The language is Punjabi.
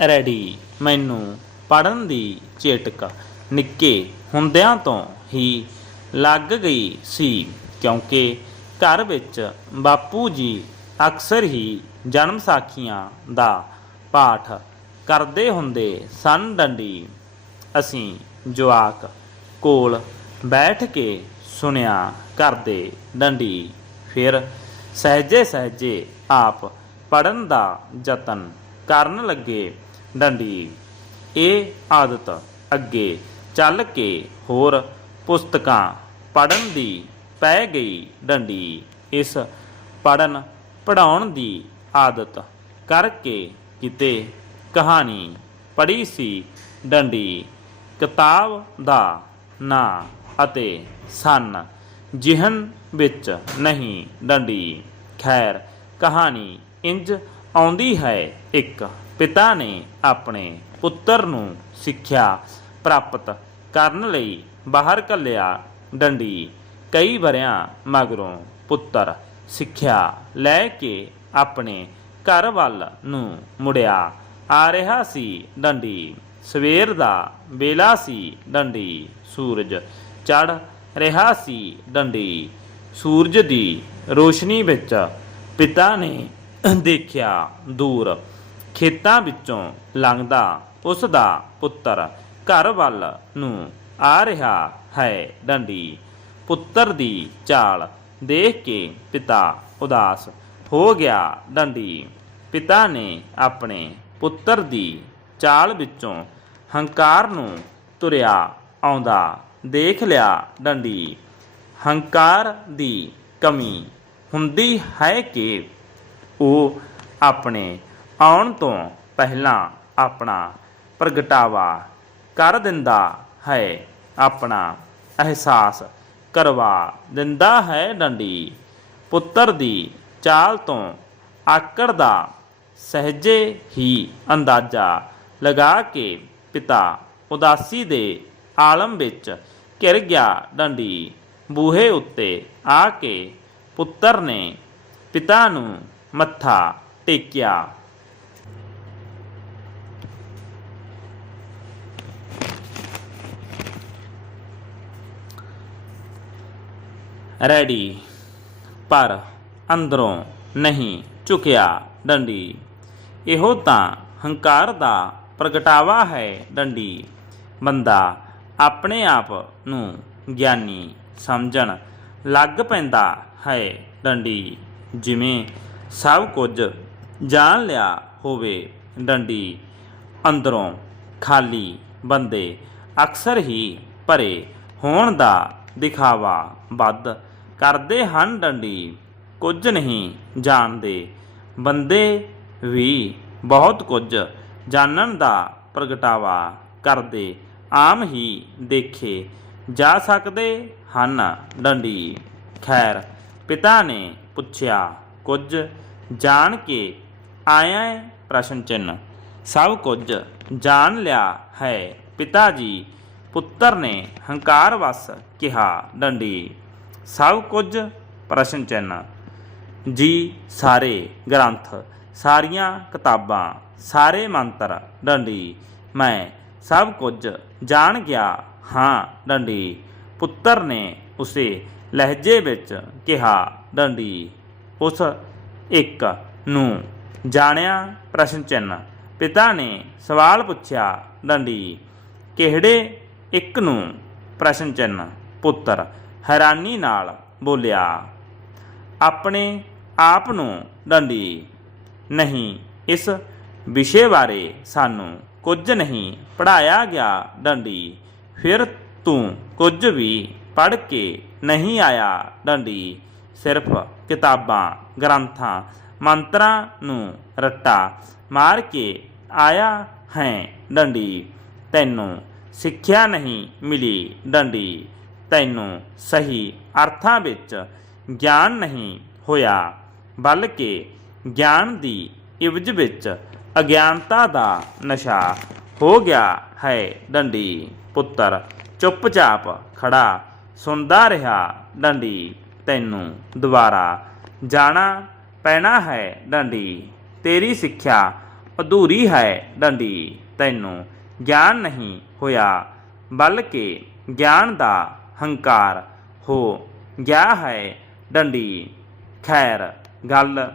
ਰੈਡੀ। ਮੈਨੂੰ ਪੜਨ ਦੀ ਚੇਟਕ ਨਿੱਕੇ ਹੁੰਦਿਆਂ ਤੋਂ ਹੀ ਲੱਗ ਗਈ ਸੀ, ਕਿਉਂਕਿ ਘਰ ਵਿੱਚ ਬਾਪੂ ਜੀ ਅਕਸਰ ਹੀ ਜਨਮ ਸਾਖੀਆਂ ਦਾ ਪਾਠ ਕਰਦੇ ਹੁੰਦੇ ਸਨ। ਡੰਡੀ, ਅਸੀਂ ਜਵਾਕ ਕੋਲ ਬੈਠ ਕੇ ਸੁਣਿਆ ਕਰਦੇ। ਡੰਡੀ ਫਿਰ ਸਹਜੇ ਸਹਜੇ ਆਪ ਪੜਨ ਦਾ ਯਤਨ ਕਰਨ ਲੱਗੇ ਡੰਡੀ। ਇਹ ਆਦਤ ਅੱਗੇ ਚੱਲ ਕੇ ਹੋਰ ਪੁਸਤਕਾਂ ਪੜਨ ਦੀ ਪੈ ਗਈ ਡੰਡੀ। ਇਸ ਪੜਨ ਪੜਾਉਣ ਦੀ ਆਦਤ ਕਰਕੇ ਕਿਤੇ ਕਹਾਣੀ ਪੜ੍ਹੀ ਸੀ ਡੰਡੀ। ਕਿਤਾਬ ਦਾ ਨਾਂ ਅਤੇ ਸਨ ਜਿਹਨ ਵਿੱਚ ਨਹੀਂ ਡੰਡੀ। ਖੈਰ, ਕਹਾਣੀ ਇੰਜ ਆਉਂਦੀ ਹੈ ਇੱਕ ਪਿਤਾ ਨੇ ਆਪਣੇ ਪੁੱਤਰ ਨੂੰ ਸਿੱਖਿਆ ਪ੍ਰਾਪਤ ਕਰਨ ਲਈ ਬਾਹਰ ਕੱਲਿਆ ਡੰਡੀ, ਕਈ ਵਰਿਆਂ ਮਗਰੋਂ ਪੁੱਤਰ ਸਿੱਖਿਆ ਲੈ ਕੇ ਆਪਣੇ ਘਰ ਵੱਲ ਨੂੰ ਮੁੜਿਆ। ਆ ਰਿਹਾ ਸੀ ਡੰਡੀ। ਸਵੇਰ ਦਾ ਵੇਲਾ ਸੀ ਡੰਡੀ। ਸੂਰਜ ਚੜ ਰਿਹਾ ਸੀ ਡੰਡੀ। ਸੂਰਜ ਦੀ ਰੋਸ਼ਨੀ ਵਿੱਚ ਪਿਤਾ ਨੇ ਦੇਖਿਆ ਦੂਰ। ਖੇਤਾਂ ਵਿੱਚੋਂ ਲੰਘਦਾ ਉਸ ਦਾ ਪੁੱਤਰ ਘਰ ਵੱਲ ਨੂੰ ਆ ਰਿਹਾ ਹੈ ਡੰਡੀ। ਪੁੱਤਰ ਦੀ ਚਾਲ ਦੇਖ ਕੇ ਪਿਤਾ ਉਦਾਸ ਹੋ ਗਿਆ। ਡੰਡੀ ਪਿਤਾ ਨੇ ਆਪਣੇ ਪੁੱਤਰ ਦੀ ਚਾਲ ਵਿੱਚੋਂ ਹੰਕਾਰ ਨੂੰ ਤੁਰਿਆ ਆਉਂਦਾ ਦੇਖ ਲਿਆ ਡੰਡੀ। ਹੰਕਾਰ ਦੀ ਕਮੀ ਹੁੰਦੀ ਹੈ ਕਿ ਉਹ ਆਪਣੇ ਆਉਣ ਤੋਂ ਪਹਿਲਾਂ ਆਪਣਾ ਪ੍ਰਗਟਾਵਾ ਕਰ ਦਿੰਦਾ ਹੈ, ਆਪਣਾ ਅਹਿਸਾਸ ਕਰਵਾ ਦਿੰਦਾ ਹੈ ਡੰਡੀ। ਪੁੱਤਰ ਦੀ ਚਾਲ ਤੋਂ ਆਕੜ ਦਾ ਸਹਜੇ ਹੀ ਅੰਦਾਜ਼ਾ ਲਗਾ ਕੇ ਪਿਤਾ ਉਦਾਸੀ ਦੇ ਆਲਮ ਵਿੱਚ ਘਿਰ ਗਿਆ ਡੰਡੀ। ਬੂਹੇ ਉੱਤੇ ਆ ਕੇ ਪੁੱਤਰ ਨੇ ਪਿਤਾ ਨੂੰ ਮੱਥਾ ਟੇਕਿਆ। ਰੈਡੀ। ਪਰ ਅੰਦਰੋਂ ਨਹੀਂ ਝੁਕਿਆ ਡੰਡੀ। ਇਹੋ ਤਾਂ ਹੰਕਾਰ ਦਾ ਪ੍ਰਗਟਾਵਾ ਹੈ ਡੰਡੀ। ਬੰਦਾ ਆਪਣੇ ਆਪ ਨੂੰ ਗਿਆਨੀ ਸਮਝਣ ਲੱਗ ਪੈਂਦਾ ਹੈ ਡੰਡੀ। ਜਿਵੇਂ ਸਭ ਕੁਝ ਜਾਣ ਲਿਆ ਹੋਵੇ। ਡੰਡੀ ਅੰਦਰੋਂ ਖਾਲੀ ਬੰਦੇ ਅਕਸਰ ਹੀ ਭਰੇ ਹੋਣ ਦਾ ਦਿਖਾਵਾ ਵੱਧ ਕਰਦੇ ਹਨ ਡੰਡੀ। ਕੁਝ ਨਹੀਂ ਜਾਣਦੇ। ਬੰਦੇ ਵੀ ਬਹੁਤ ਕੁਝ ਜਾਣਨ ਦਾ ਪ੍ਰਗਟਾਵਾ ਕਰਦੇ ਆਮ ਹੀ ਦੇਖੇ ਜਾ ਸਕਦੇ ਹਨ। ਡੰਡੀ ਖੈਰ ਪਿਤਾ ਨੇ ਪੁੱਛਿਆ ਕੁਝ ਜਾਣ ਕੇ ਆਇਆ ਹੈ? ਪ੍ਰਸ਼ਨ ਚਿੰਨ ਸਭ ਕੁਝ ਜਾਣ ਲਿਆ ਹੈ ਪਿਤਾ ਜੀ, ਪੁੱਤਰ ਨੇ ਹੰਕਾਰ ਵਸ ਕਿਹਾ ਡੰਡੀ। ਸਭ ਕੁਝ ਪ੍ਰਸ਼ਨ ਚਿੰਨ ਜੀ ਸਾਰੇ ਗ੍ਰੰਥ, ਸਾਰੀਆਂ ਕਿਤਾਬਾਂ, ਸਾਰੇ ਮੰਤਰ, ਡੰਡੀ। ਮੈਂ ਸਭ ਕੁਝ ਜਾਣ ਗਿਆ ਹਾਂ ਡੰਡੀ। ਪੁੱਤਰ ਨੇ ਉਸੇ ਲਹਿਜੇ ਵਿੱਚ ਕਿਹਾ ਡੰਡੀ। ਉਸ ਇੱਕ ਨੂੰ ਜਾਣਿਆ ਪ੍ਰਸ਼ਨ ਚਿੰਨ। ਪਿਤਾ ਨੇ ਸਵਾਲ ਪੁੱਛਿਆ, ਡੰਡੀ, ਕਿਹੜੇ ਇੱਕ ਨੂੰ? ਪ੍ਰਸ਼ਨ ਚਿੰਨ ਪੁੱਤਰ ਹੈਰਾਨੀ ਨਾਲ ਬੋਲਿਆ, ਆਪਣੇ ਆਪ ਨੂੰ, ਡੰਡੀ। ਨਹੀਂ, ਇਸ ਵਿਸ਼ੇ ਬਾਰੇ ਸਾਨੂੰ ਕੁਝ ਨਹੀਂ ਪੜਾਇਆ ਗਿਆ, ਡੰਡੀ। ਫਿਰ ਤੂੰ ਕੁਝ ਵੀ ਪੜ ਕੇ ਨਹੀਂ ਆਇਆ, ਡੰਡੀ। ਸਿਰਫ ਕਿਤਾਬਾਂ, ਗ੍ਰੰਥਾਂ, ਮੰਤਰਾਂ ਨੂੰ ਰੱਟਾ ਮਾਰ ਕੇ ਆਇਆ ਹੈ ਡੰਡੀ। ਤੈਨੂੰ ਸਿੱਖਿਆ ਨਹੀਂ ਮਿਲੀ ਡੰਡੀ। ਤੈਨੂੰ ਸਹੀ ਅਰਥਾਂ ਵਿੱਚ ਗਿਆਨ ਨਹੀਂ ਹੋਇਆ, ਬਲਕਿ ਗਿਆਨ ਦੀ ਇਵਜ ਵਿੱਚ ਅਗਿਆਨਤਾ ਦਾ ਨਸ਼ਾ ਹੋ ਗਿਆ ਹੈ ਡੰਡੀ। ਪੁੱਤਰ ਚੁੱਪਚਾਪ ਖੜਾ ਸੁਣਦਾ ਰਿਹਾ ਡੰਡੀ। ਤੈਨੂੰ ਦੁਬਾਰਾ ਜਾਣਾ ਪੈਣਾ ਹੈ ਡੰਡੀ। ਤੇਰੀ ਸਿੱਖਿਆ ਅਧੂਰੀ ਹੈ ਡੰਡੀ। ਤੈਨੂੰ ਗਿਆਨ ਨਹੀਂ ਹੋਇਆ, ਬਲਕਿ ਗਿਆਨ ਦਾ ਹੰਕਾਰ ਹੋ ਗਿਆ ਹੈ ਡੰਡੀ। ਖੈਰ, ਗੱਲ